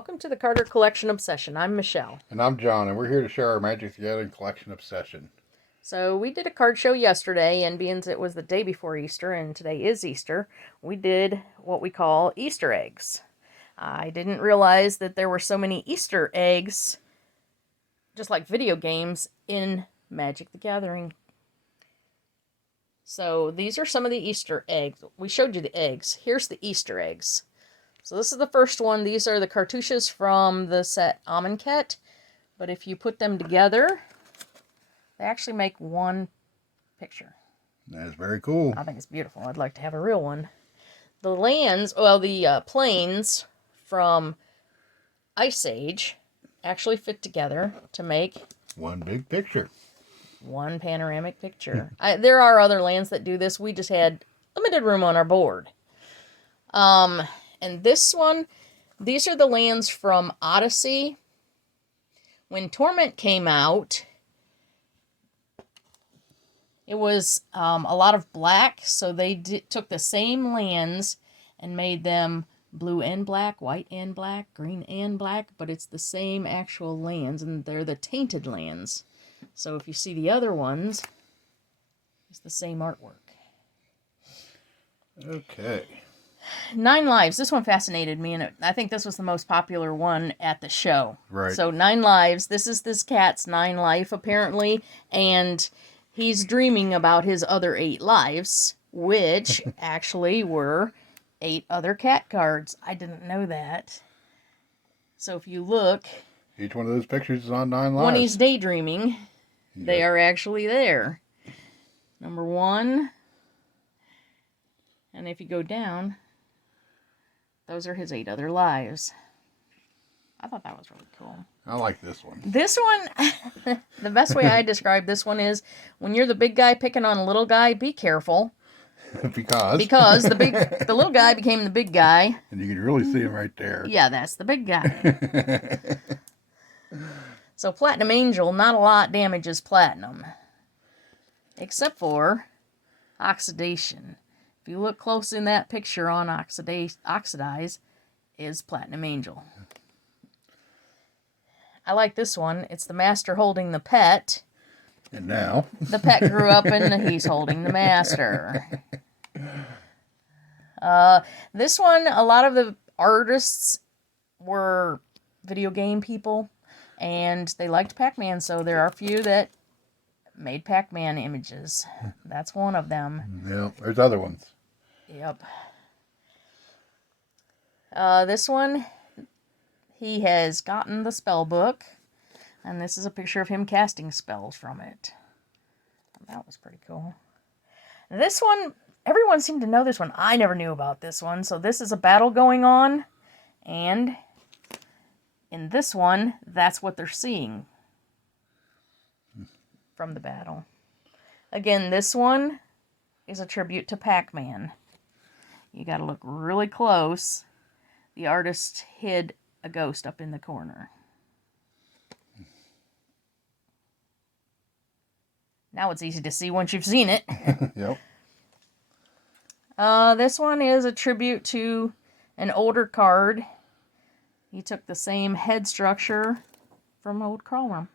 Welcome to the Carter Collection Obsession. I'm Michelle. And I'm John, and we're here to share our Magic the Gathering Collection Obsession. So we did a card show yesterday, and being it was the day before Easter, and today is Easter, we did what we call Easter eggs. I didn't realize that there were so many Easter eggs, just like video games, in Magic the Gathering. So these are some of the Easter eggs. We showed you the eggs. Here's the Easter eggs. So this is the first one. These are the cartouches from the set Amonkhet. But if you put them together, they actually make one picture. That's very cool. I think it's beautiful. I'd like to have a real one. The lands, well, the planes from Ice Age actually fit together to make one big picture. One panoramic picture. There are other lands that do this. We just had limited room on our board. And this one, these are the lands from Odyssey. When Torment came out, it was a lot of black, so they took the same lands and made them blue and black, white and black, green and black, but it's the same actual lands, and they're the tainted lands. So if you see the other ones, it's the same artwork. Okay. 9 Lives. This one fascinated me, and I think this was the most popular one at the show. Right. So 9 Lives. This is this cat's 9 life, apparently, and he's dreaming about his other 8 lives, which actually were 8 other cat cards. I didn't know that. So if you look, each one of those pictures is on 9 lives. When he's daydreaming, they are actually there. Number 1. And if you go down, those are his 8 other lives. I thought that was really cool. I like this one. This one, the best way I describe this one is, when you're the big guy picking on a little guy, be careful. Because the little guy became the big guy. And you can really see him right there. Yeah, that's the big guy. So Platinum Angel, not a lot damages Platinum. Except for oxidation. If you look close in that picture on Oxidize, is Platinum Angel. I like this one. It's the master holding the pet. And now the pet grew up and he's holding the master. This one, a lot of the artists were video game people, and they liked Pac-Man, so there are a few that made Pac-Man images. That's one of them. Yeah, there's other ones. Yep. This one, he has gotten the spell book, and this is a picture of him casting spells from it. That was pretty cool. This one, everyone seemed to know this one. I never knew about this one. So this is a battle going on, and in this one, that's what they're seeing from the battle. Again, this one is a tribute to Pac-Man. You got to look really close. The artist hid a ghost up in the corner. Now it's easy to see once you've seen it. Yep. This one is a tribute to an older card. He took the same head structure from Old Crawlrum.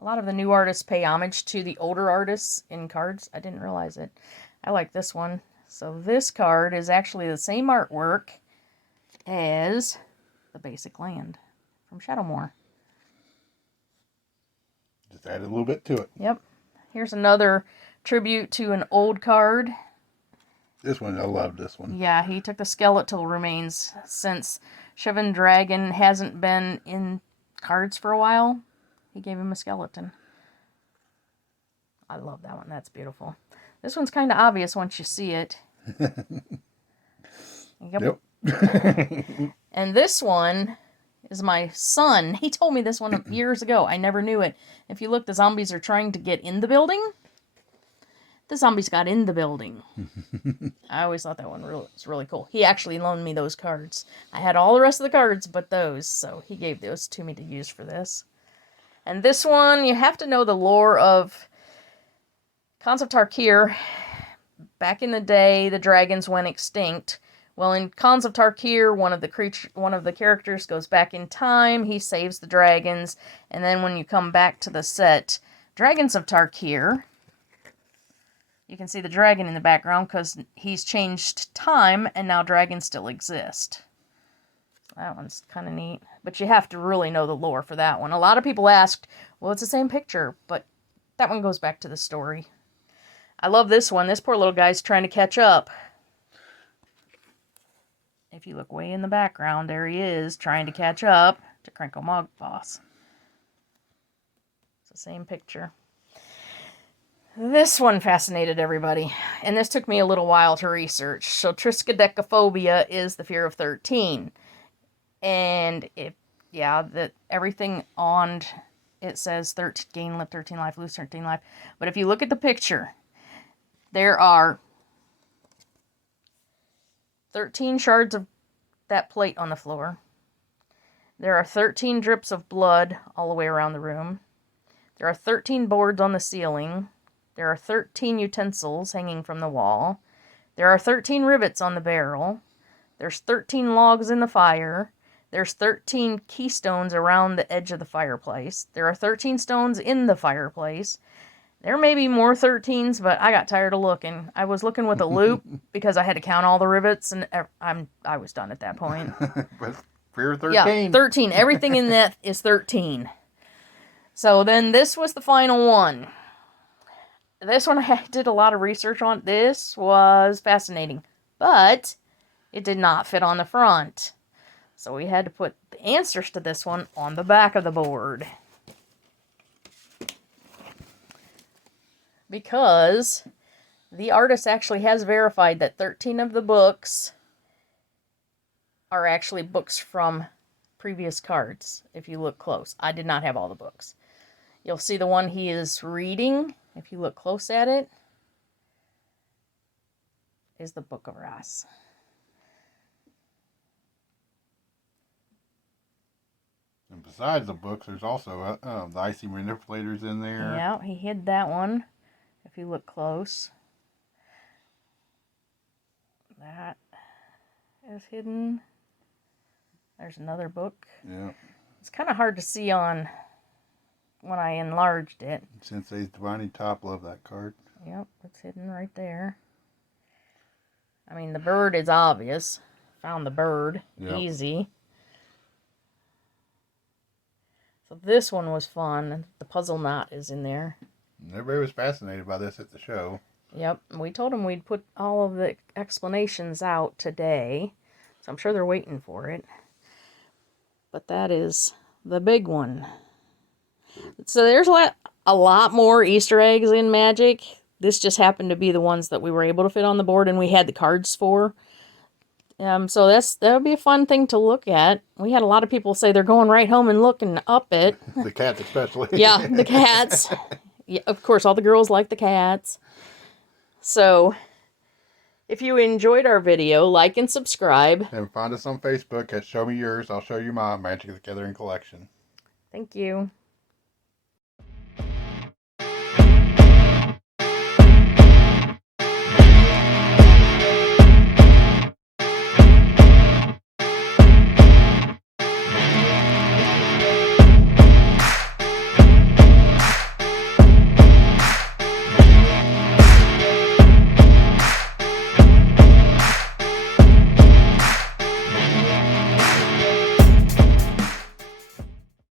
A lot of the new artists pay homage to the older artists in cards. I didn't realize it. I like this one. So this card is actually the same artwork as the basic land from Shadowmoor. Just added a little bit to it. Yep. Here's another tribute to an old card. This one, I love this one. Yeah, he took the skeletal remains since Shivan Dragon hasn't been in cards for a while. He gave him a skeleton. I love that one. That's beautiful. This one's kind of obvious once you see it. Yep. And this one is my son. He told me this one years ago. I never knew it. If you look, the zombies are trying to get in the building. The zombies got in the building. I always thought that one was really cool. He actually loaned me those cards. I had all the rest of the cards but those, so he gave those to me to use for this. And this one, you have to know the lore of Khans of Tarkir. Back in the day, the dragons went extinct Well, in Khans of Tarkir, one of the characters goes back in time. He saves the dragons, and then when you come back to the set, Dragons of Tarkir, you can see the dragon in the background because he's changed time, and now dragons still exist. That one's kind of neat, but you have to really know the lore for that one. A lot of people asked, well, it's the same picture, but that one goes back to the story. I love this one. This poor little guy's trying to catch up. If you look way in the background, there he is, trying to catch up to Crinkle Mogboss. It's the same picture. This one fascinated everybody, and this took me a little while to research. So triskaidekaphobia is the fear of 13. And everything on it says 13, gain 13 life, lose 13 life. But if you look at the picture, there are 13 shards of that plate on the floor. There are 13 drips of blood all the way around the room. There are 13 boards on the ceiling. There are 13 utensils hanging from the wall. There are 13 rivets on the barrel. There's 13 logs in the fire. There's 13 keystones around the edge of the fireplace. There are 13 stones in the fireplace. There may be more 13s, but I got tired of looking. I was looking with a loop because I had to count all the rivets, and I was done at that point. But fear 13. Yeah, 13. Everything in that is 13. So then this was the final one. This one I did a lot of research on. This was fascinating, but it did not fit on the front. So we had to put the answers to this one on the back of the board. Because the artist actually has verified that 13 of the books are actually books from previous cards, if you look close. I did not have all the books. You'll see the one he is reading, if you look close at it, is the Book of Ras. And besides the books, there's also the icy manipulators in there. Yeah, he hid that one, if you look close. That is hidden. There's another book. Yeah. It's kind of hard to see on when I enlarged it. Sensei's Divining Top, love that card. Yep, it's hidden right there. I mean, the bird is obvious. Found the bird. Yep. Easy. So this one was fun. The puzzle knot is in there. Everybody was fascinated by this at the show. Yep, we told them we'd put all of the explanations out today. So I'm sure they're waiting for it. But that is the big one. So there's a lot more Easter eggs in Magic. This just happened to be the ones that we were able to fit on the board and we had the cards for. So that would be a fun thing to look at. We had a lot of people say they're going right home and looking up it. The cats especially. Yeah, the cats. Yeah, of course, all the girls like the cats. So, if you enjoyed our video, like and subscribe. And find us on Facebook at Show Me Yours. I'll show you my Magic the Gathering collection. Thank you.